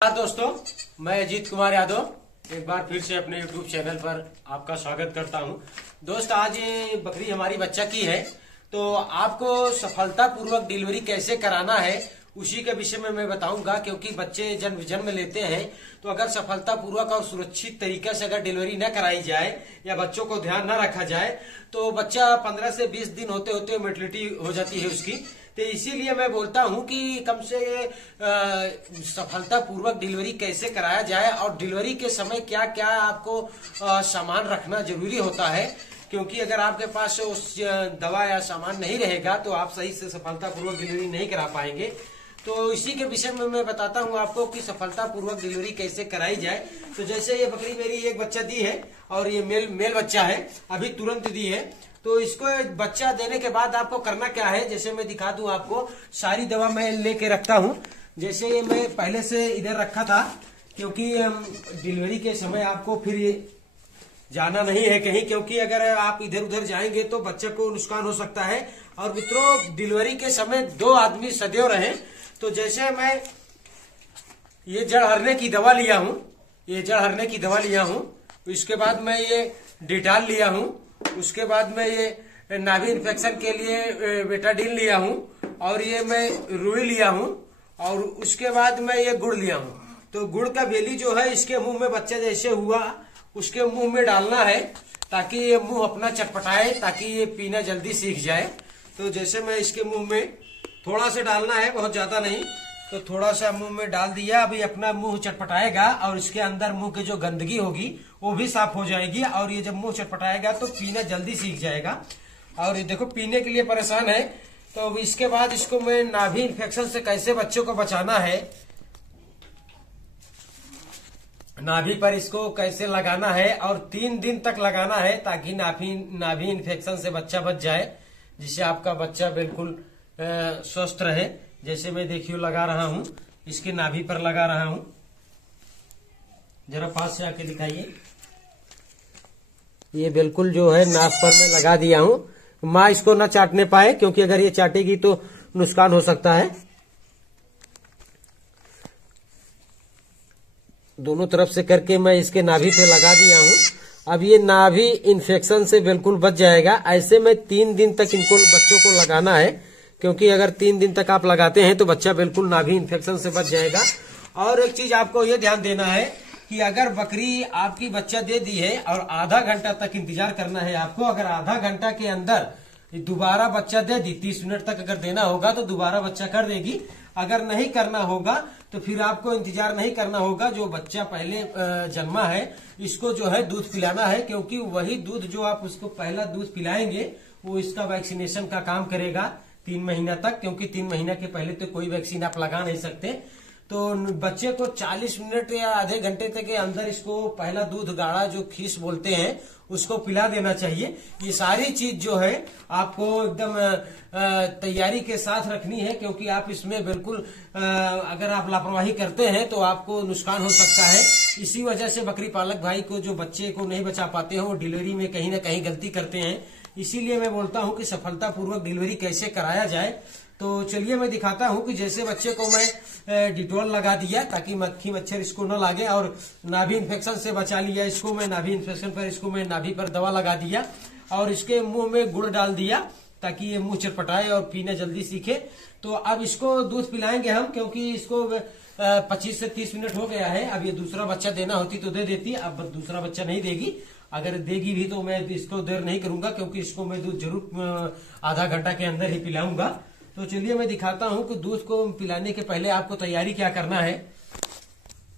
दोस्तों, मैं अजीत कुमार यादव एक बार फिर से अपने YouTube चैनल पर आपका स्वागत करता हूं। दोस्त, आज ये बकरी हमारी बच्चा की है, तो आपको सफलतापूर्वक डिलीवरी कैसे कराना है उसी के विषय में मैं बताऊंगा। क्योंकि बच्चे जन्म लेते हैं तो अगर सफलतापूर्वक और सुरक्षित तरीके से अगर डिलीवरी न कराई जाए या बच्चों को ध्यान न रखा जाए तो बच्चा 15 से 20 दिन होते होते मोर्टेलिटी हो जाती है उसकी। तो इसीलिए मैं बोलता हूं कि कम से सफलतापूर्वक डिलीवरी कैसे कराया जाए और डिलीवरी के समय क्या क्या आपको सामान रखना जरूरी होता है। क्योंकि अगर आपके पास उस दवा या सामान नहीं रहेगा तो आप सही से सफलतापूर्वक डिलीवरी नहीं करा पाएंगे। तो इसी के विषय में मैं बताता हूं आपको कि सफलतापूर्वक डिलीवरी कैसे कराई जाए। तो जैसे ये बकरी मेरी एक बच्चा दी है और ये मेल बच्चा है, अभी तुरंत दी है। तो इसको बच्चा देने के बाद आपको करना क्या है, जैसे मैं दिखा दूं आपको। सारी दवा मैं लेके रखता हूं। जैसे ये मैं पहले से इधर रखा था, क्योंकि डिलीवरी के समय आपको फिर ये जाना नहीं है कहीं, क्योंकि अगर आप इधर उधर जाएंगे तो बच्चे को नुकसान हो सकता है। और मित्रों, डिलीवरी के समय 2 आदमी सदैव रहें। तो जैसे मैं ये जड़ हरने की दवा लिया हूं, इसके बाद मैं ये डिटॉल लिया हूं, उसके बाद मैं ये नाभि इन्फेक्शन के लिए बेटाडीन लिया हूं, और ये मैं रुई लिया हूं, और उसके बाद मैं ये गुड़ लिया हूं। तो गुड़ का बेली जो है इसके मुंह में बच्चा जैसे हुआ उसके मुंह में डालना है, ताकि ये मुंह अपना चटपटाए, ताकि ये पीना जल्दी सीख जाए। तो जैसे मैं इसके मुंह में थोड़ा सा डालना है, बहुत ज्यादा नहीं, तो थोड़ा सा मुंह में डाल दिया। अभी अपना मुंह चटपटाएगा और इसके अंदर मुंह की जो गंदगी होगी वो भी साफ हो जाएगी, और ये जब मुंह चटपटाएगा तो पीना जल्दी सीख जाएगा। और ये देखो, पीने के लिए परेशान है। तो इसके बाद इसको मैं नाभि इन्फेक्शन से कैसे बच्चों को बचाना है, नाभि पर इसको कैसे लगाना है, और 3 दिन तक लगाना है, ताकि नाभि इन्फेक्शन से बच्चा बच जाए, जिससे आपका बच्चा बिल्कुल स्वस्थ रहे। जैसे मैं देखियो लगा रहा हूं, इसके नाभि पर लगा रहा हूं। जरा पास से आके दिखाइए। ये बिल्कुल जो है नाक पर मैं लगा दिया हूं। माँ इसको ना चाटने पाए, क्योंकि अगर ये चाटेगी तो नुकसान हो सकता है। दोनों तरफ से करके मैं इसके नाभि पे लगा दिया हूं। अब ये नाभि इन्फेक्शन से बिल्कुल बच जाएगा। ऐसे में 3 दिन तक इनको बच्चों को लगाना है, क्योंकि अगर 3 दिन तक आप लगाते हैं तो बच्चा बिल्कुल नाभि इन्फेक्शन से बच जाएगा। और एक चीज आपको ये ध्यान देना है कि अगर बकरी आपकी बच्चा दे दी है और आधा घंटा तक इंतजार करना है आपको। अगर आधा घंटा के अंदर दोबारा बच्चा दे दी, 30 मिनट तक अगर देना होगा तो दोबारा बच्चा कर देगी। अगर नहीं करना होगा तो फिर आपको इंतजार नहीं करना होगा। जो बच्चा पहले जन्मा है इसको जो है दूध पिलाना है, क्योंकि वही दूध जो आप उसको पहला दूध पिलाएंगे वो इसका वैक्सीनेशन का काम करेगा 3 महीना तक। क्योंकि 3 महीना के पहले तो कोई वैक्सीन आप लगा नहीं सकते। तो बच्चे को 40 मिनट या आधे घंटे तक के अंदर इसको पहला दूध गाढ़ा जो खीस बोलते हैं उसको पिला देना चाहिए। ये सारी चीज जो है आपको एकदम तैयारी के साथ रखनी है, क्योंकि आप इसमें बिल्कुल अगर आप लापरवाही करते हैं तो आपको नुकसान हो सकता है। इसी वजह से बकरी पालक भाई को जो बच्चे को नहीं बचा पाते हैं वो डिलीवरी में कहीं ना कहीं गलती करते हैं। इसीलिए मैं बोलता हूं कि सफलतापूर्वक डिलीवरी कैसे कराया जाए। तो चलिए मैं दिखाता हूं कि जैसे बच्चे को मैं डिटॉल लगा दिया ताकि मक्खी मच्छर इसको न लागे, और नाभि इन्फेक्शन से बचा लिया इसको। मैं नाभि इन्फेक्शन पर इसको मैं नाभि पर दवा लगा दिया, और इसके मुंह में गुड़ डाल दिया ताकि ये मुंह चटपटाए और पीना जल्दी सीखे। तो अब इसको दूध पिलाएंगे हम, क्योंकि इसको 25 से 30 मिनट हो गया है। अब ये दूसरा बच्चा देना होती तो दे देती, अब दूसरा बच्चा नहीं देगी। अगर देगी भी तो मैं इसको देर नहीं करूंगा, क्योंकि इसको मैं दूध जरूर आधा घंटा के अंदर ही पिलाऊंगा। तो चलिए मैं दिखाता हूं कि दूध को पिलाने के पहले आपको तैयारी क्या करना है।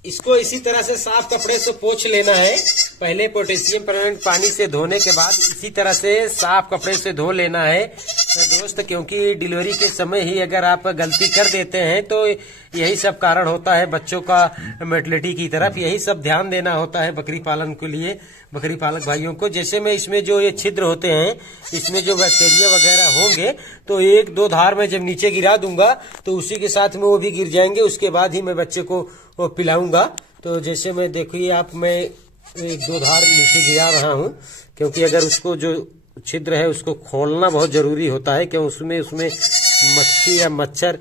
इसको इसी तरह से साफ कपड़े से पोंछ लेना है। पहले पोटेशियम परमानेंट पानी से धोने के बाद इसी तरह से साफ कपड़े से धो लेना है दोस्त। क्योंकि डिलीवरी के समय ही अगर आप गलती कर देते हैं तो यही सब कारण होता है बच्चों का मोर्टेलिटी की तरफ। यही सब ध्यान देना होता है बकरी पालन के लिए, बकरी पालक भाइयों को। जैसे मैं इसमें जो ये छिद्र होते हैं इसमें जो बैक्टीरिया वगैरह होंगे तो 1-2 धार में जब नीचे गिरा दूंगा तो उसी के साथ में वो भी गिर जाएंगे। उसके बाद ही मैं बच्चे को पिलाऊंगा। तो जैसे मैं देखिए आप, मैं 1-2 धार नीचे गिरा रहा हूं, क्योंकि अगर उसको जो छिद्र है उसको खोलना बहुत जरूरी होता है, क्यों उसमें मक्खी या मच्छर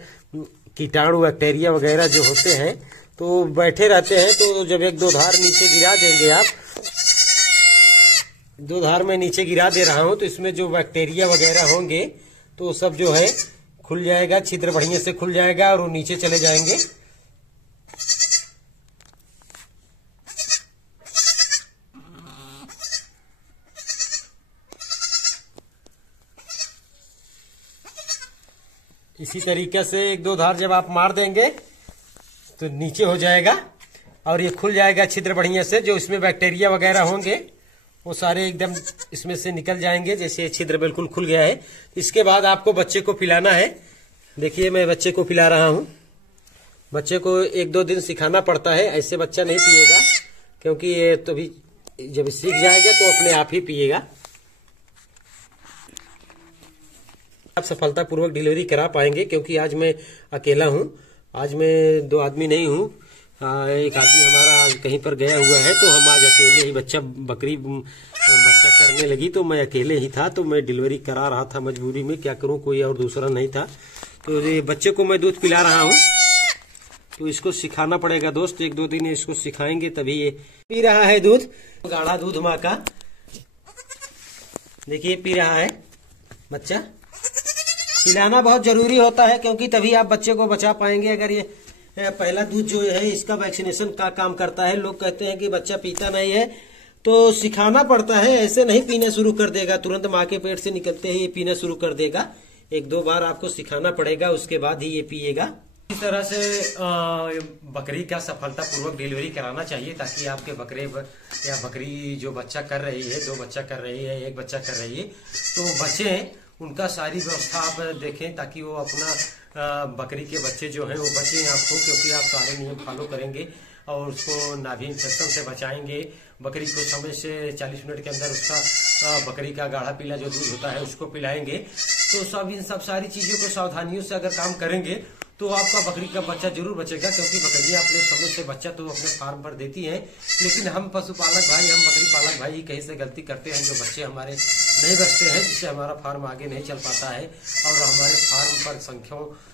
कीटाणु बैक्टीरिया वगैरह जो होते हैं तो बैठे रहते हैं। तो जब एक दो धार नीचे गिरा देंगे आप, दो धार में नीचे गिरा दे रहा हूं, तो इसमें जो बैक्टीरिया वगैरह होंगे तो सब जो है खुल जाएगा, छिद्र बढ़िया से खुल जाएगा और वो नीचे चले जाएंगे। इसी तरीके से एक दो धार जब आप मार देंगे तो नीचे हो जाएगा और ये खुल जाएगा छिद्र बढ़िया से। जो इसमें बैक्टीरिया वगैरह होंगे वो सारे एकदम इसमें से निकल जाएंगे। जैसे ये छिद्र बिल्कुल खुल गया है। इसके बाद आपको बच्चे को पिलाना है। देखिए मैं बच्चे को पिला रहा हूं। बच्चे को एक दो दिन सिखाना पड़ता है, ऐसे बच्चा नहीं पिएगा, क्योंकि ये तो भी जब सीख जाएगा तो अपने आप ही पिएगा। आप सफलतापूर्वक डिलीवरी करा पाएंगे, क्योंकि आज मैं अकेला हूं। आज मैं दो आदमी नहीं हूं, एक आदमी हमारा कहीं पर गया हुआ है, तो हम आज अकेले ही बकरी बच्चा करने लगी तो मैं अकेले ही था, तो मैं डिलीवरी करा रहा था मजबूरी में। क्या करूं, कोई और दूसरा नहीं था। तो ये बच्चे को मैं दूध पिला रहा हूं, तो इसको सिखाना पड़ेगा दोस्त। एक दो दिन इसको सिखाएंगे तभी ये पी रहा है दूध, गाढ़ा दूध माँ का। देखिए पी रहा है बच्चा। पिलाना बहुत जरूरी होता है, क्योंकि तभी आप बच्चे को बचा पाएंगे। अगर ये पहला दूध जो है इसका वैक्सीनेशन का काम करता है। लोग कहते हैं कि बच्चा पीता नहीं है, तो सिखाना पड़ता है। ऐसे नहीं पीना शुरू कर देगा तुरंत, माँ के पेट से निकलते ही ये पीना शुरू कर देगा। एक दो बार आपको सिखाना पड़ेगा, उसके बाद ही ये पिएगा। इस तरह से बकरी का सफलतापूर्वक डिलीवरी कराना चाहिए, ताकि आपके बकरे या बकरी जो बच्चा कर रही है, दो बच्चा कर रही है, एक बच्चा कर रही है, तो बच्चे उनका सारी व्यवस्था आप देखें, ताकि वो अपना बकरी के बच्चे जो हैं वो बचें आपको, क्योंकि आप सारे नियम फॉलो करेंगे और उसको नाभि इन्फेक्शन से बचाएंगे। बकरी को समय से 40 मिनट के अंदर उसका बकरी का गाढ़ा पीला जो दूध होता है उसको पिलाएंगे। तो सब इन सब सारी चीजों को सावधानियों से अगर काम करेंगे तो आपका बकरी का बच्चा जरूर बचेगा, क्योंकि बकरियां अपने समय से बच्चा तो अपने फार्म पर देती हैं। लेकिन हम पशुपालक भाई, हम बकरी पालक भाई कहीं से गलती करते हैं, जो बच्चे हमारे नहीं बचते हैं, जिससे हमारा फार्म आगे नहीं चल पाता है और हमारे फार्म पर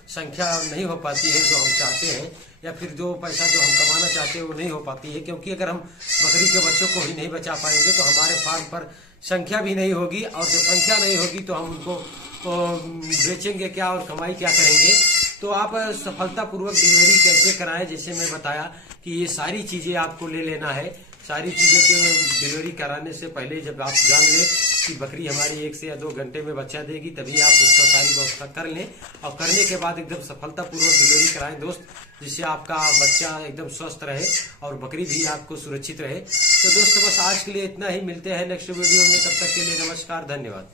संख्या नहीं हो पाती है जो हम चाहते हैं, या फिर जो पैसा जो हम कमाना चाहते हैं वो नहीं हो पाती है। क्योंकि अगर हम बकरी के बच्चों को ही नहीं बचा पाएंगे तो हमारे फार्म पर संख्या भी नहीं होगी, और जब संख्या नहीं होगी तो हम उनको बेचेंगे क्या और कमाई क्या करेंगे। तो आप सफलतापूर्वक डिलीवरी कैसे कराएं, जैसे मैं बताया कि ये सारी चीजें आपको ले लेना है। सारी चीजों को डिलीवरी कराने से पहले जब आप जान लें कि बकरी हमारी 1 से या 2 घंटे में बच्चा देगी, तभी आप उसका सारी व्यवस्था कर लें, और करने के बाद एकदम सफलतापूर्वक डिलीवरी कराएं दोस्त, जिससे आपका बच्चा एकदम स्वस्थ रहे और बकरी भी आपको सुरक्षित रहे। तो दोस्तों बस आज के लिए इतना ही, मिलते हैं नेक्स्ट वीडियो में। तब तक के लिए नमस्कार, धन्यवाद।